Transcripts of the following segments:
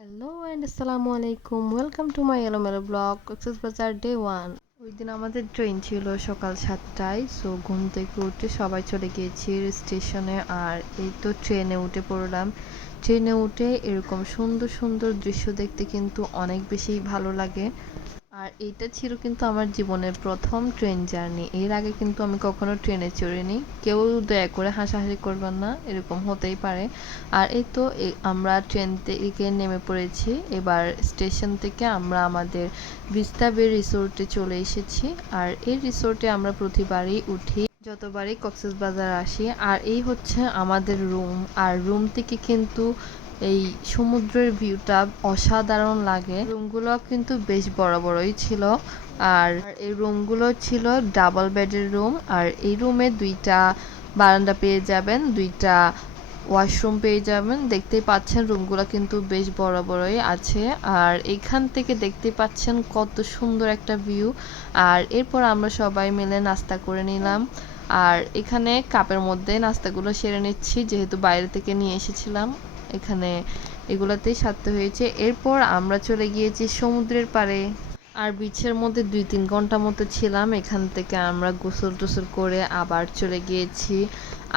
Hello and আসসালামু আলাইকুম welcome to my এলোমেলো ব্লগ কক্সবাজার ডে ওয়ান ওই দিন আমাদের ট্রেন ছিল সকাল সাতটায় সো ঘুম থেকে উঠে সবাই চলে গিয়েছি স্টেশনে আর এই তো ট্রেনে উঠে পড়লাম। ট্রেনে উঠে এরকম সুন্দর সুন্দর দৃশ্য দেখতে কিন্তু অনেক বেশি ভালো লাগে। আর এইটা ছিল কিন্তু আমার জীবনের প্রথম ট্রেন জার্নি এর আগে কিন্তু আমি কখনো ট্রেনে চড়িনি। কেউ দয়া করে হাসাহাসি করবেন না, এরকম হতেই পারে। আর এই তো আমরা ট্রেন থেকে নেমে পড়েছি। এবার স্টেশন থেকে আমরা আমাদের বিস্তাবে রিসোর্টে চলে এসেছি। আর এই রিসোর্টে আমরা প্রতিবারই উঠি, যতবারই কক্সবাজার আসি। আর এই হচ্ছে আমাদের রুম আর রুম থেকে কিন্তু এই সমুদ্রের ভিউটা অসাধারণ লাগে। রুমগুলো কিন্তু বেশ বড় বড়ই ছিল। আর এই রুমগুলো ছিল ডাবল বেডের রুম আর এই রুমে দুইটা বারান্দা পেয়ে যাবেন, দুইটা ওয়াশরুম পেয়ে যাবেন। দেখতেই পাচ্ছেন রুমগুলো কিন্তু বেশ বড় বড়ই আছে। আর এখান থেকে দেখতে পাচ্ছেন কত সুন্দর একটা ভিউ আর এরপর আমরা সবাই মিলে নাস্তা করে নিলাম। আর এখানে কাপের মধ্যে নাস্তাগুলো সেরে নিচ্ছি, যেহেতু বাইরে থেকে নিয়ে এসেছিলাম। এখানে এগুলাতেই সারতে হয়েছে। এরপর আমরা চলে গিয়েছি সমুদ্রের পাড়ে। আর বিচের মধ্যে দুই তিন ঘণ্টা মতো ছিলাম। এখান থেকে আমরা গোসল টোসল করে আবার চলে গিয়েছি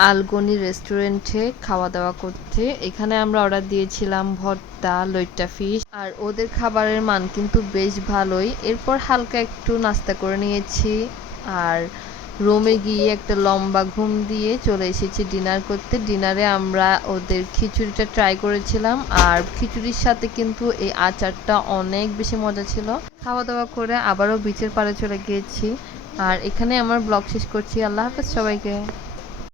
আলগনি রেস্টুরেন্টে খাওয়া দাওয়া করতে। এখানে আমরা অর্ডার দিয়েছিলাম ভর্তা, লইট্টা ফিশ। আর ওদের খাবারের মান কিন্তু বেশ ভালোই। এরপর হালকা একটু নাস্তা করে নিয়েছি। আর রুমে গিয়ে একটা লম্বা ঘুম দিয়ে চলে এসেছি ডিনার করতে। ডিনারে আমরা ওদের খিচুড়িটা ট্রাই করেছিলাম আর খিচুড়ির সাথে কিন্তু এই আচারটা অনেক বেশি মজা ছিল। খাওয়া দাওয়া করে আবারও বিচের পাড়ে চলে গিয়েছি। আর এখানে আমার ব্লগ শেষ করছি। আল্লাহ হাফেজ সবাইকে।